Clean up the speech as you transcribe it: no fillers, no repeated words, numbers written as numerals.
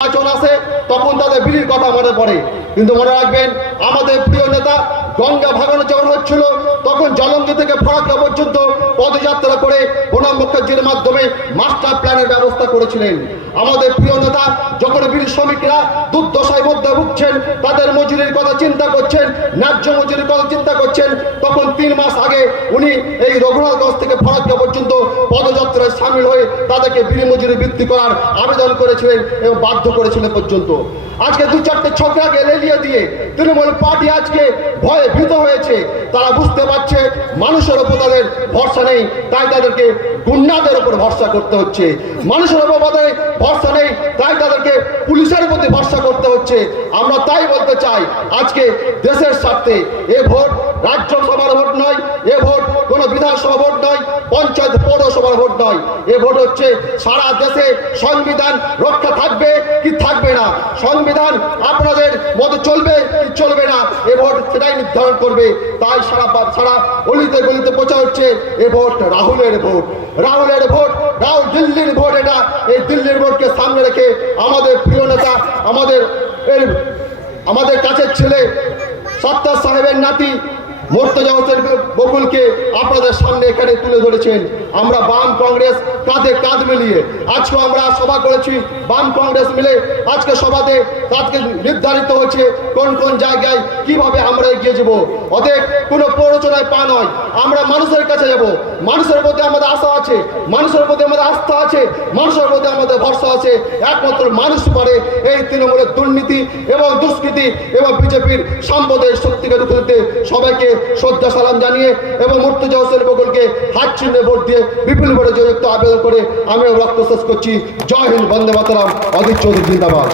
নির্বাচন আসে তখন তাদের বিলির কথা মনে পড়ে। কিন্তু মনে রাখবেন, আমাদের প্রিয় নেতা গঙ্গা ভাগানো যখন হচ্ছিল তখন জলঙ্গি থেকে ফরাক্কা পর্যন্ত পদযাত্রা করে প্রণব মুখার্জির মাধ্যমে মাস্টার প্ল্যানের ব্যবস্থা করেছিলেন। আমাদের প্রিয় নেতা যখন বিড়ি শ্রমিকরা দুর্দশায় মধ্যে ভুগছেন, তাদের মজুরির কথা চিন্তা করছেন, ন্যায্য মজুরির কথা চিন্তা করছেন, তখন 3 মাস আগে উনি এই রঘুনাথগঞ্জ থেকে ফরাক্কা পর্যন্ত পদযাত্রায় সামিল হয়ে তাদেরকে বিড়ি মজুরি বৃদ্ধি করার আবেদন করেছিলেন এবং বাধ্য করেছিলেন পর্যন্ত। আজকে 2-4টে ছোকরাকে লেলিয়ে দিয়ে তৃণমূল পার্টি আজকে ভয়ে ভীত হয়েছে। তারা বুঝতে পারছে মানুষের ওপর তাদের ভরসা নেই, তাই তাদেরকে গুন্ডাদের উপর ভরসা করতে হচ্ছে। মানুষের ওপর তাদের ভরসা নেই, তাই তাদেরকে পুলিশের প্রতি ভরসা করতে হচ্ছে। আমরা তাই বলতে চাই, আজকে দেশের স্বার্থে এ ভোট রাজ্যসভার ভোট নয়, এ ভোট কোনো বিধানসভা ভোট নয়, পঞ্চায়েত পৌরসভার ভোট নয়। এ ভোট হচ্ছে সারা দেশে সংবিধান রক্ষা থাকবে কি থাকবে না, সংবিধান আপনাদের মতো চলবে কি চলবে না, এ ভোট সেটাই নির্ধারণ করবে। তাই সারা অলিতে গলিতে প্রচার হচ্ছে এ ভোট রাহুলের ভোট, রাহুলের ভোট, রাহুল দিল্লির ভোট। এটা এই দিল্লির ভোটকে সামনে রেখে আমাদের প্রিয় নেতা, আমাদের কাছের ছেলে সত্তার সাহেবের নাতি মুর্তজা হোসেন বকুলকে আপনাদের সামনে এখানে তুলে ধরেছেন। আমরা বাম কংগ্রেস কাঁধে কাঁধ মিলিয়ে আজকে আমরা সভা করেছি, বাম কংগ্রেস মিলে আজকে সভাতে আজকে নির্ধারিত হচ্ছে কোন কোন জায়গায় কিভাবে আমরা এগিয়ে যাব। অতএব কোনো প্ররোচনায় পা নয়, আমরা মানুষের কাছে যাব। মানুষের প্রতি আমাদের আশা আছে, মানুষের প্রতি আমাদের আস্থা আছে, মানুষের প্রতি আমাদের ভরসা আছে। একমাত্র মানুষ পারে এই তৃণমূলের দুর্নীতি এবং দুষ্কৃতি এবং বিজেপির সম্পদের শক্তিকে রুখে দিতে। সবাইকে শ্রদ্ধা সালাম জানিয়ে এবং মুর্তজা হোসেন বকুলকে হাত চিহ্নে ভোট দিয়ে বিপুল ভোটে জয়যুক্ত আবেদন করে আমি রক্ত শেষ করছি। জয় হিন্দ, বন্দে মাতরম, অধীর চৌধুরী জিন্দাবাদ।